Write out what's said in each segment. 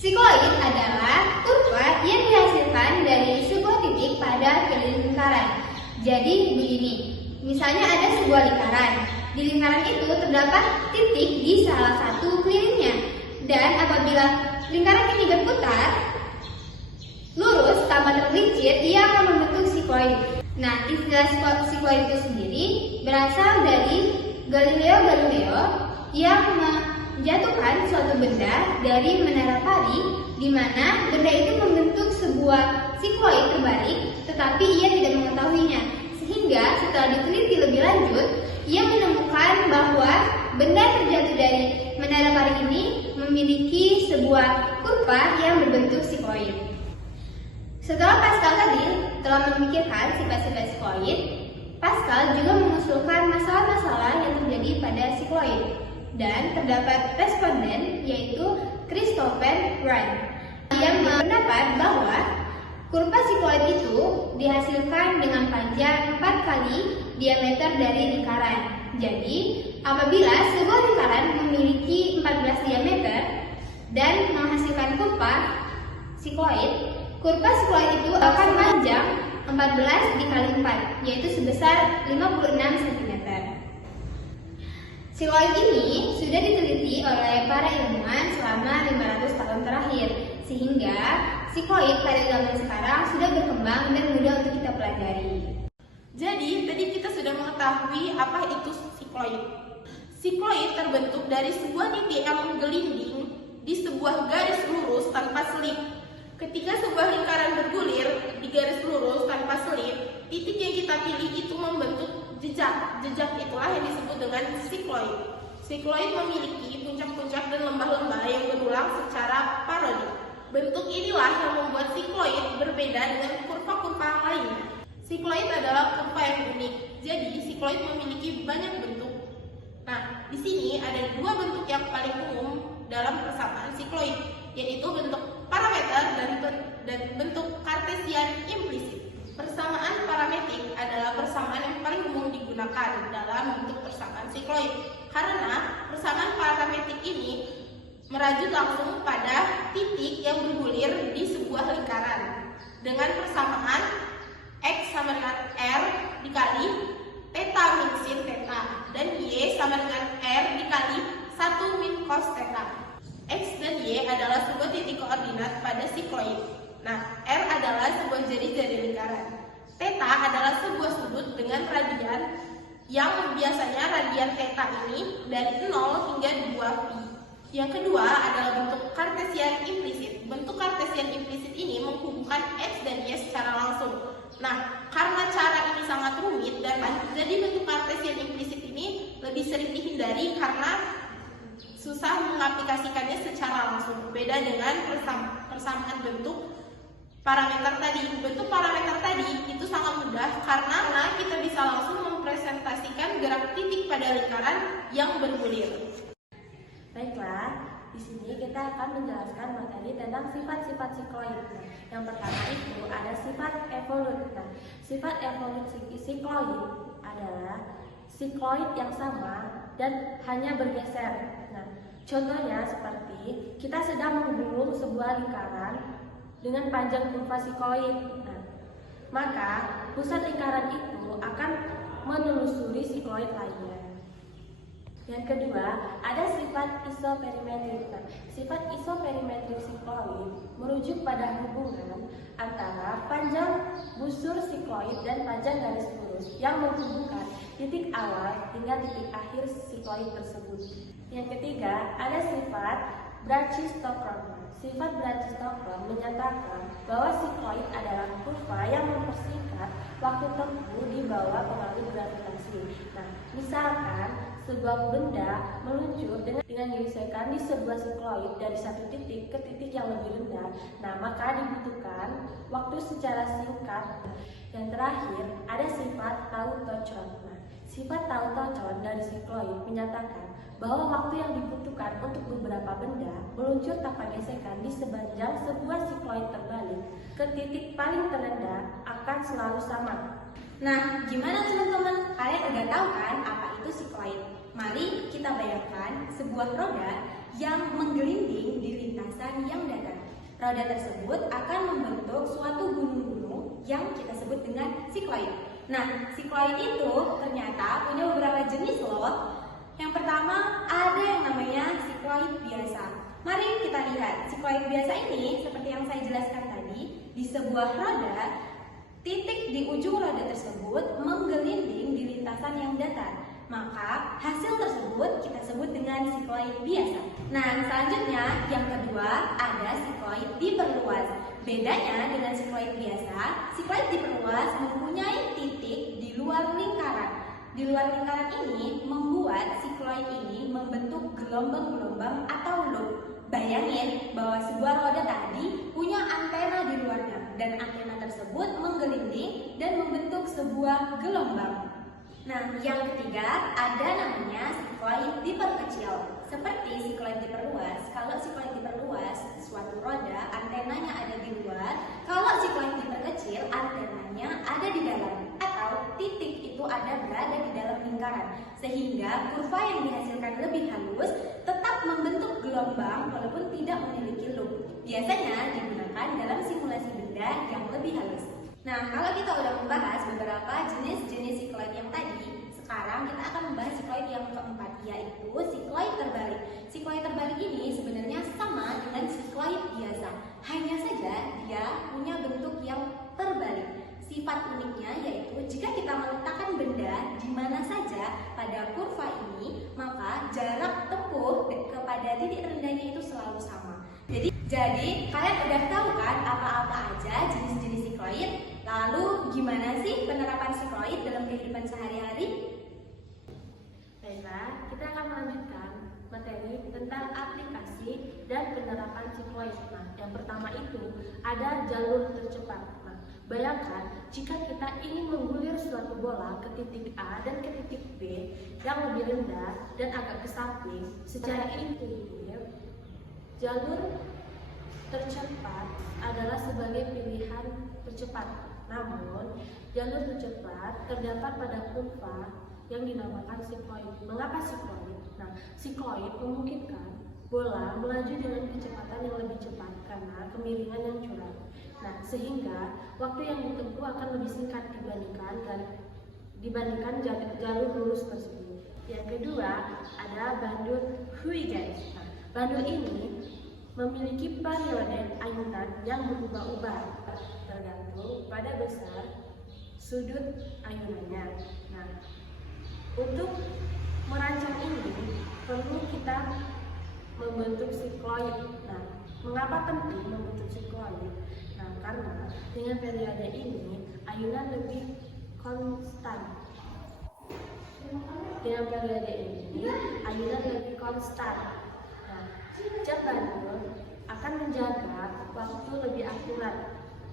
Sikloid adalah kurva yang dihasilkan dari sebuah titik pada keliling lingkaran. Jadi begini, misalnya ada sebuah lingkaran. Di lingkaran itu terdapat titik di salah satu kelilingnya. Dan apabila lingkaran ini berputar lurus tanpa tergelincir, ia akan membentuk sikloid. Nah, istilah sikloid itu sendiri berasal dari Galileo Galilei yang menjatuhkan suatu benda dari menara Pari, di mana benda itu membentuk sebuah sikloid terbalik, tetapi ia tidak mengetahuinya. Sehingga setelah diteliti lebih lanjut, ia menemukan bahwa benda terjatuh dari menara Pari ini memiliki sebuah kurva yang berbentuk sikloid. Setelah Pascal tadi telah memikirkan sifat-sifat sikloid, Pascal juga mengusulkan masalah-masalah yang terjadi pada sikloid. Dan terdapat responden yaitu Christopher Wren yang berpendapat bahwa kurva sikloid itu dihasilkan dengan panjang 4 kali diameter dari lingkaran. Jadi, apabila sebuah lingkaran memiliki 14 diameter dan menghasilkan kurva sikloid, kurva sikloid itu akan panjang 14 dikali 4, yaitu sebesar 56 cm. Sikloid ini sudah diteliti oleh para ilmuwan selama 500 tahun terakhir, sehingga sikloid pada zaman sekarang sudah berkembang dan mudah untuk kita pelajari. Jadi, tadi kita sudah mengetahui apa itu sikloid. Sikloid terbentuk dari sebuah titik yang menggelinding di sebuah garis lurus tanpa selip. Ketika sebuah lingkaran bergulir di garis lurus tanpa selip, titik yang kita pilih itu membentuk jejak. Jejak itulah yang disebut dengan sikloid. Sikloid memiliki puncak-puncak dan lembah-lembah yang berulang secara parodik. Bentuk inilah yang membuat sikloid berbeda dengan kurva-kurva lainnya. Sikloid adalah kurva yang unik. Jadi, sikloid memiliki banyak bentuk. Nah, di sini ada dua bentuk yang paling umum dalam persamaan sikloid, yaitu bentuk parameter dan bentuk kartesian implisit. Persamaan parametrik adalah persamaan yang paling umum digunakan dalam bentuk persamaan sikloid, karena persamaan parametrik ini merajut langsung pada titik yang bergulir di sebuah lingkaran dengan persamaan X sama dengan R dikali theta min sin theta dan Y sama dengan R dikali 1 min cos theta. X dan Y adalah sebuah titik koordinat pada sikloid. Nah, R adalah sebuah jari-jari lingkaran. Theta adalah sebuah sudut dengan radian yang biasanya radian theta ini dari 0 hingga 2pi. Yang kedua adalah bentuk kartesian implisit. Bentuk kartesian implisit ini menghubungkan X dan Y secara langsung. Nah, karena cara ini sangat rumit dan jadi bentuk kartesian implisit ini lebih sering dihindari karena susah mengaplikasikannya secara langsung. Beda dengan persamaan bentuk parameter tadi. Bentuk parameter tadi itu sangat mudah karena kita bisa langsung mempresentasikan gerak titik pada lingkaran yang bergulir. Baiklah, di sini kita akan menjelaskan materi tentang sifat-sifat sikloid. Yang pertama itu ada sifat evolut. Sifat evolusi sikloid adalah sikloid yang sama dan hanya bergeser. Contohnya seperti kita sedang menggulung sebuah lingkaran dengan panjang kurva sikloid. Maka pusat lingkaran itu akan menelusuri sikloid lainnya. Yang kedua, ada sifat isoperimetrik. Sifat isoperimetrik sikloid merujuk pada hubungan antara panjang busur sikloid dan panjang garis lurus yang menghubungkan titik awal hingga titik akhir sikloid tersebut. Yang ketiga, ada sifat brachistochrone. Sifat brachistochrone menyatakan bahwa sikloid adalah kurva yang mempersingkat waktu tempuh di bawah pengaruh gravitasi. Misalkan sebuah benda meluncur dengan gesekan di sebuah sikloid dari satu titik ke titik yang lebih rendah, maka dibutuhkan waktu secara singkat. Yang terakhir, ada sifat tautochrone. Sifat tautochrone dari sikloid menyatakan bahwa waktu yang dibutuhkan untuk beberapa benda meluncur tanpa gesekan di sepanjang sebuah sikloid terbalik ke titik paling terendah akan selalu sama. Nah, gimana teman-teman? Kalian udah tahu kan apa itu sikloid? Mari kita bayangkan sebuah roda yang menggelinding di lintasan yang datar. roda tersebut akan membentuk suatu gunung-gunung yang kita sebut dengan sikloid. Nah, sikloid itu ternyata punya beberapa jenis loh. Yang pertama ada yang namanya sikloid biasa. Mari kita lihat, sikloid biasa ini seperti yang saya jelaskan tadi, di sebuah roda, titik di ujung roda tersebut menggelinding di lintasan yang datar. Maka hasil tersebut kita sebut dengan sikloid biasa. Nah, selanjutnya yang kedua ada sikloid diperluas. Bedanya dengan sikloid biasa, sikloid diperluas mempunyai titik di luar lingkaran. Di luar lingkaran ini membuat sikloid ini membentuk gelombang-gelombang atau loop. Bayangin bahwa sebuah roda tadi punya antena di luarnya dan antena tersebut menggelinding dan membentuk sebuah gelombang. Nah, yang ketiga ada namanya sikloid diperkecil. Seperti sikloid diperluas, kalau sikloid diperluas suatu roda antenanya ada di luar, kalau sikloid diperkecil antenanya ada di dalam atau titik itu berada di dalam lingkaran, sehingga kurva yang dihasilkan lebih halus tetap membentuk gelombang walaupun tidak memiliki loop. Biasanya digunakan dalam simulasi benda yang lebih halus. Nah, kalau kita udah membahas beberapa jenis-jenis sikloid yang tadi, sekarang kita akan membahas sikloid yang keempat, yaitu sikloid terbalik. Sikloid terbalik ini sebenarnya sama dengan sikloid biasa, hanya saja dia punya bentuk yang terbalik. Sifat uniknya yaitu jika kita meletakkan benda di mana saja pada kurva ini, maka jarak tempuh kepada titik rendahnya itu selalu sama. Jadi kalian udah tahu kan apa-apa aja jenis-jenis sikloid? Lalu gimana sih penerapan sikloid dalam kehidupan sehari-hari? Baiklah, kita akan melanjutkan materi tentang aplikasi dan penerapan sikloid. Nah, yang pertama itu ada jalur tercepat. Nah, bayangkan jika kita ingin menggulir suatu bola ke titik A dan ke titik B yang lebih rendah dan agak ke samping, secara intuitif jalur tercepat adalah sebagai pilihan tercepat. Namun, jalur tercepat terdapat pada kurva yang dinamakan sikloid. Mengapa sikloid? Nah, sikloid memungkinkan bola melaju dengan kecepatan yang lebih cepat karena kemiringan yang curam. Nah, sehingga waktu yang ditempuh akan lebih singkat dibandingkan jalur lurus tersebut. Yang kedua, ada bandul Huygens. Nah, bandul ini memiliki periode ayunan yang berubah-ubah tergantung pada besar sudut ayunannya. Nah, untuk merancang ini perlu kita membentuk sikloid. Nah, mengapa penting membentuk sikloid? Nah, karena dengan periode ini ayunan lebih konstan. Dengan periode ini ayunan lebih konstan. Nah, jam bandul akan menjaga waktu lebih akurat.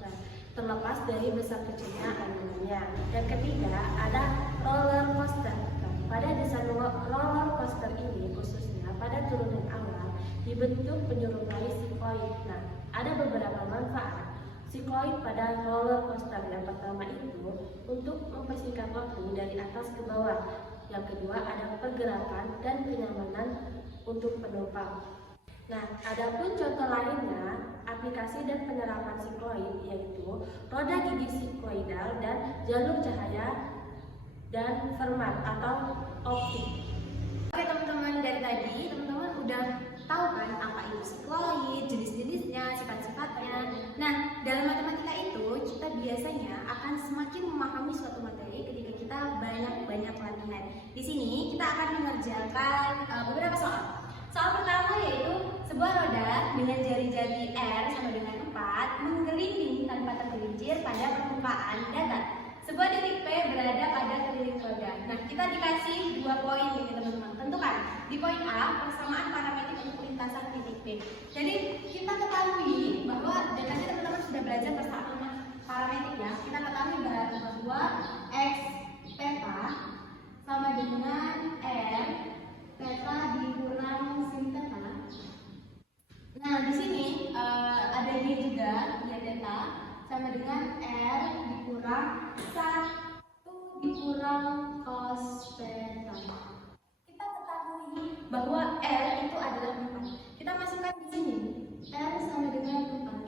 Nah, terlepas dari besar kecilnya ayunannya. Yang ketiga ada roller coaster. Nah, pada desain roller coaster ini khususnya pada turunan awal dibentuk penyerupai sikloid. Nah, ada beberapa manfaat sikloid pada roller coaster. Yang pertama itu untuk mempersingkat waktu dari atas ke bawah. Yang kedua ada pergerakan dan kenyamanan untuk penumpang. Nah, adapun contoh lainnya aplikasi dan penerapan sikloid yaitu roda gigi sikloidal dan jalur cahaya dan Fermat atau optik. Oke teman-teman, dari tadi teman-teman udah tahu kan apa itu sikloid, jenis-jenisnya, sifat-sifatnya. Nah, dalam matematika itu kita biasanya akan semakin memahami suatu materi ketika kita banyak-banyak latihan. Di sini kita akan mengerjakan beberapa soal. Soal pertama yaitu sebuah roda dengan jari-jari R sama dengan 4 menggelinding tanpa tergelincir pada permukaan datar. Sebuah titik P berada pada keliling roda. Nah, kita dikasih 2 poin ini teman-teman. Tentukan di poin A persamaan parametrik untuk lintasan titik P. Jadi kita ketahui bahwa dan tadi teman-teman sudah belajar persamaan parametrik ya. Kita ketahui bahwa X theta sama dengan R theta dikurang sin theta. Nah, di sini ada Y juga, Y theta sama dengan R dikurang 1 dikurang cos theta. Kita ketahui bahwa R itu adalah 4. Kita masukkan di sini. R sama dengan 4.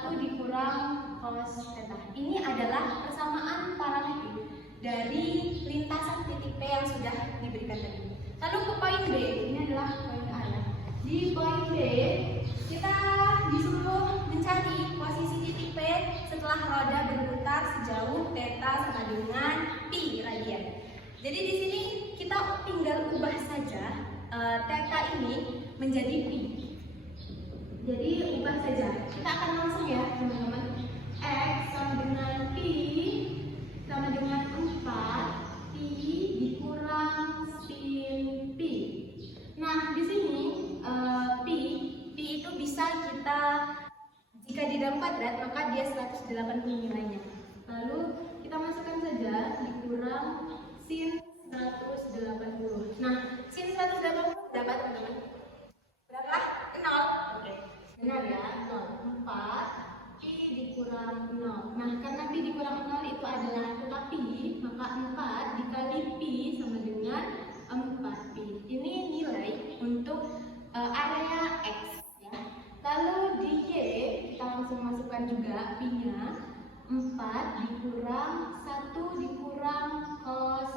1 dikurang cos theta. Ini adalah persamaan parametrik dari lintasan titik P yang sudah diberikan tadi. Lalu ke poin B, ini adalah poin A ya. Di poin B, kita disuruh mencari posisi titik P setelah roda berputar sejauh theta sama dengan pi radian. Jadi di sini kita tinggal ubah saja theta ini menjadi pi. Jadi ubah saja. Kita akan langsung ya teman-teman. X sama dengan pi sama dengan 4 pi dikurang sin pi. Nah di sini pi itu bisa kita, jika di dalam kuadrat maka dia 180 nilainya. Lalu kita masukkan saja dikurang sin 180. Nah sin 180 berapa teman-teman? Berapa? 0. Oke. Benar ya, 0. 4 pi dikurang 0. Nah, karena pi dikurang 0 itu adalah tetapi, maka 4 dikali pi sama dengan 4 pi. Ini nilai untuk area X ya. Lalu di Y kita langsung masukkan juga pi-nya. 4 dikurang 1 dikurang cos.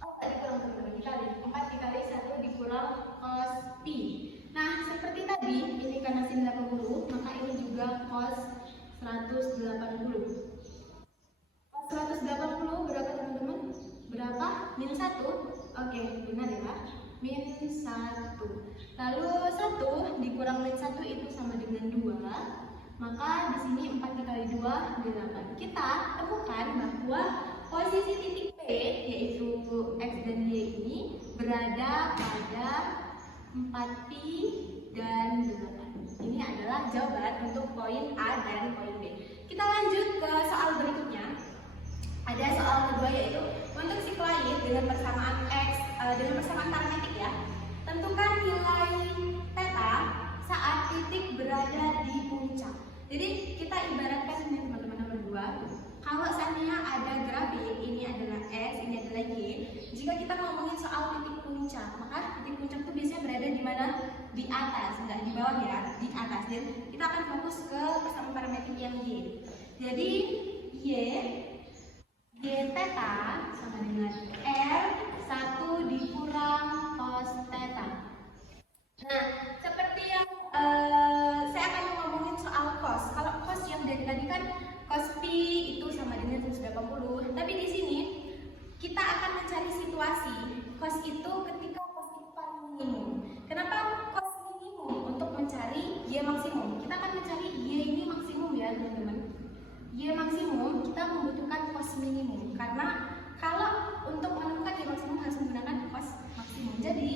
Oh, enggak dikurang teman-teman, dikali. 4 dikali 1 dikurang cos pi. Nah, seperti tadi, ini karena sin 80, maka ini juga cos 180. Cos 180 berapa teman-teman? Berapa? Min 1? Oke, benar ya. Min 1. Lalu 1 dikurang min 1 itu sama dengan 2. Maka di sini 4 dikali 2, 8. Kita temukan bahwa posisi titik P, yaitu X dan Y ini, berada pada 4pi dan 8. Ini adalah jawaban untuk poin A dan poin B. Kita lanjut ke soal berikutnya. Ada soal kedua yaitu untuk sikloid dengan persamaan X dengan persamaan parametrik ya. Tentukan nilai theta saat titik berada di puncak. Jadi kita ibaratkan ini teman-teman nomor 2. Kalau seandainya ada grafik, ini adalah X, ini adalah Y. Jika kita ngomongin soal titik puncak, maka titik puncak itu biasanya berada di mana? Di atas, enggak di bawah ya, di atas. Dan kita akan fokus ke persamaan parametrik yang Y. Jadi Y theta sama dengan R 1 dikurang cos theta. Nah, seperti yang saya akan ngomongin soal cos. Kalau cos yang dari tadi kan cos pi itu sama dengan 180. Tapi di sini kita akan mencari situasi cos itu ketika cos itu paling minimum. Kenapa cos minimum? Untuk mencari y maksimum. Kita akan mencari y ini maksimum ya teman-teman. Y maksimum kita membutuhkan cos minimum karena kalau untuk menemukan y maksimum harus menggunakan cos maksimum. Jadi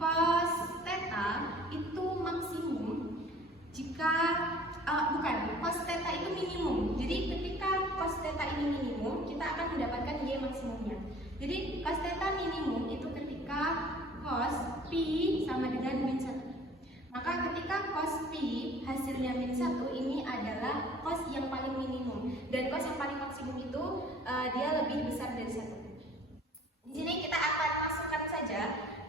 cos theta itu maksimum jika cos theta itu minimum. Jadi ketika cos theta ini minimum, kita akan mendapatkan y maksimumnya. Jadi cos theta minimum itu ketika cos pi sama dengan min 1. Maka ketika cos pi hasilnya min 1, ini adalah cos yang paling minimum. Dan cos yang paling maksimum itu dia lebih besar dari 1. Di sini kita akan masukkan saja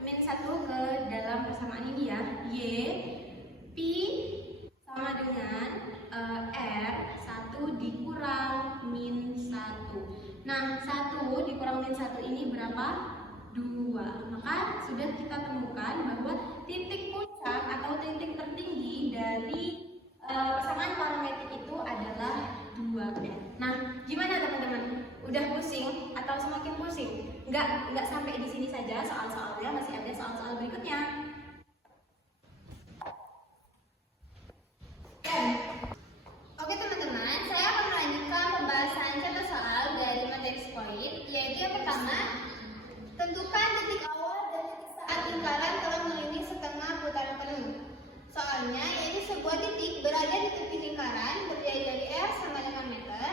min 1 ke dalam persamaan ini ya. Y pi sama dengan R 1 dikurang min 1. Nah, 1 dikurang min 1 ini berapa? 2. Maka sudah kita temukan bahwa titik puncak atau titik tertinggi dari persamaan parametrik itu adalah 2R. Nah, gimana teman-teman? Udah pusing atau semakin pusing? Enggak sampai di sini saja soal-soalnya, masih ada soal-soal berikutnya. Oke teman-teman, saya akan melanjutkan pembahasan contoh soal dari materi sikloid, yaitu yang pertama, tentukan titik awal dan titik saat lingkaran telah mengelilingi setengah putaran penuh. Soalnya yaitu sebuah titik berada di tepi lingkaran berdiri dari R sama dengan meter.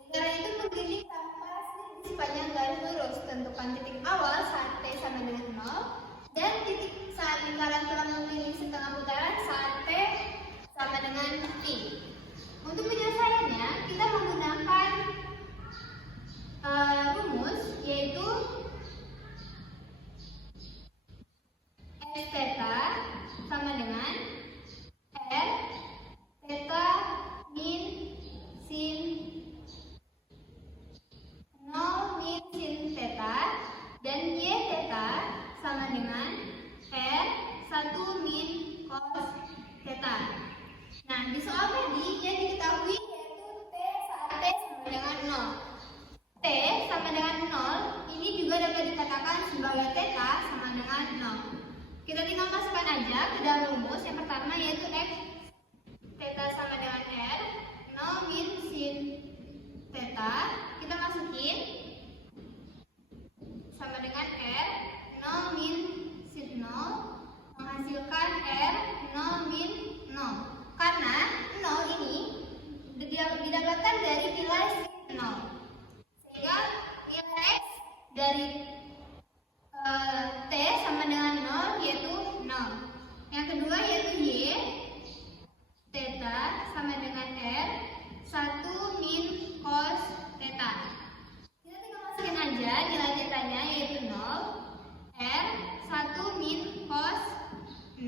Lingkaran itu mengelilingi tanpa sisi sepanjang garis lurus. Tentukan titik awal saat T sama dengan 0 dan titik saat lingkaran telah mengelilingi setengah putaran saat T sama dengan pi. Untuk penyelesaiannya kita menggunakan rumus yaitu T sama dengan 0, ini juga dapat dikatakan sebagai theta sama dengan 0. Kita tinggal masukkan aja ke dalam rumus yang pertama, yaitu X theta sama dengan R, 0 min sin theta. Kita masukin sama dengan R, 0 min sin 0, menghasilkan R, 0 min 0. Karena 0 ini didapatkan dari nilai sin 0, sehingga nilai X dari T sama dengan 0 yaitu 0. Yang kedua yaitu Y theta sama dengan R, 1 min cos theta. Kita tinggal masukin aja nilai tetanya yaitu 0, R 1 min cos 0,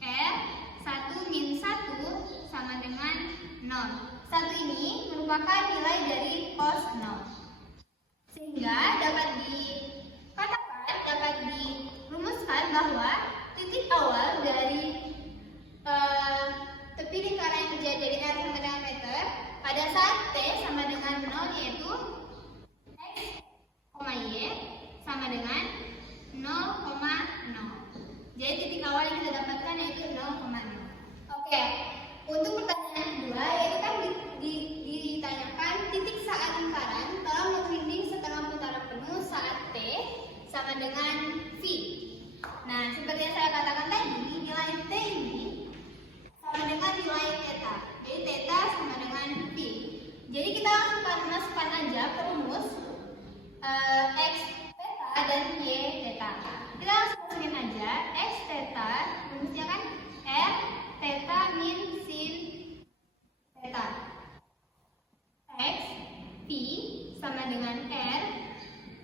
R 1 min 1 sama dengan 0. 1 ini merupakan nilai dari cos 0. Sehingga dapat dirumuskan bahwa titik awal dari tepi lingkaran yang berjarak dari R sama dengan meter pada saat T sama dengan 0 yaitu X, Y sama dengan 0,0. Jadi titik awal yang kita dapatkan yaitu 0,0. Oke, untuk pertanyaan kedua yaitu kan ditanyakan titik saat lingkaran telah menggelinding setengah putaran penuh saat T sama dengan V. Nah, seperti yang saya katakan tadi, nilai T ini sama dengan nilai theta. Jadi theta sama dengan V. Jadi kita langsung masukkan aja ke rumus X theta dan Y theta. Kita langsung masukin aja X theta, rumusnya kan R theta min sin theta. X V sama dengan R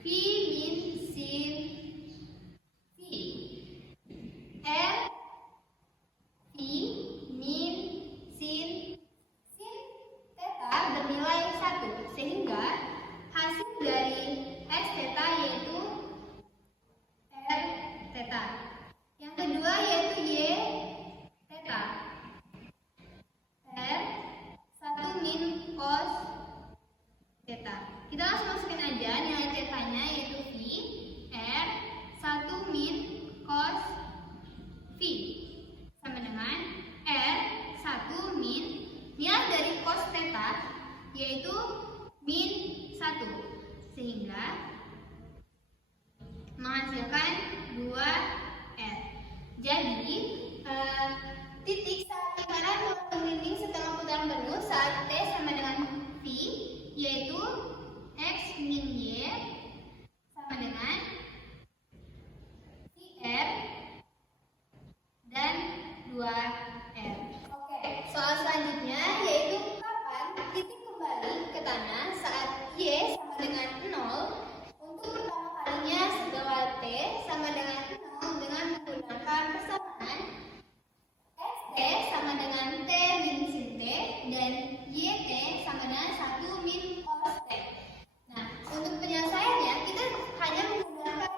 V min sin V. R V min sin theta bernilai 1, sehingga hasil dari X theta yaitu R theta. Yang kedua yaitu Y theta, R 1 min cos theta. Kita langsung masukin aja nilai tetanya yaitu V, R 1 min cos V sama dengan R 1 min nilai dari cos theta yaitu min 1, sehingga menghasilkan 2R. Jadi titik saat lingkaran mengelilingi setengah putaran penuh saat T sama dengan V yaitu X min Y sama dengan VR dan 2R. Oke, soal selanjutnya yaitu kapan titik kembali ke tanah saat Y sama dengan 0 untuk pertama kalinya segala T sama dengan 0 dengan menggunakan persamaan Xt sama dengan T min sin T dan Yt sama dengan 1 min cos T. Nah, untuk penyelesaiannya kita hanya menggunakan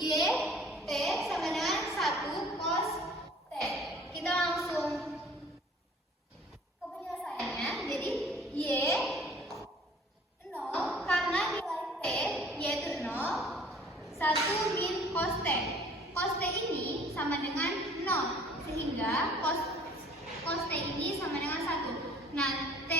yang Yt sama dengan 1 cos T. Kita langsung ke penyelesaiannya. Jadi Y 0 karena nilai T yaitu 0, 1 min cos T. Cos T ini sama dengan 0, sehingga cos T ini sama dengan 1. Nah, T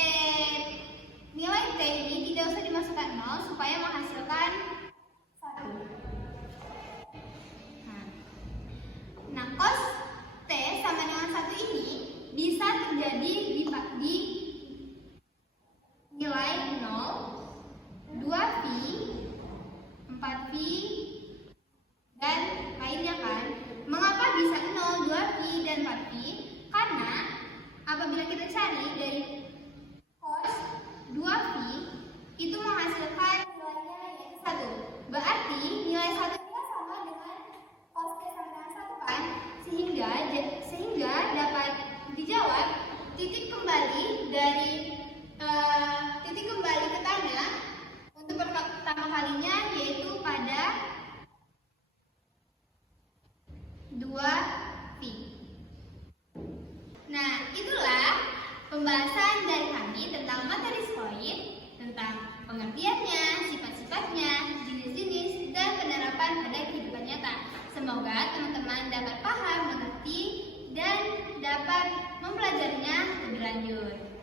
Semoga teman-teman dapat paham, mengerti, dan dapat mempelajarinya lebih lanjut.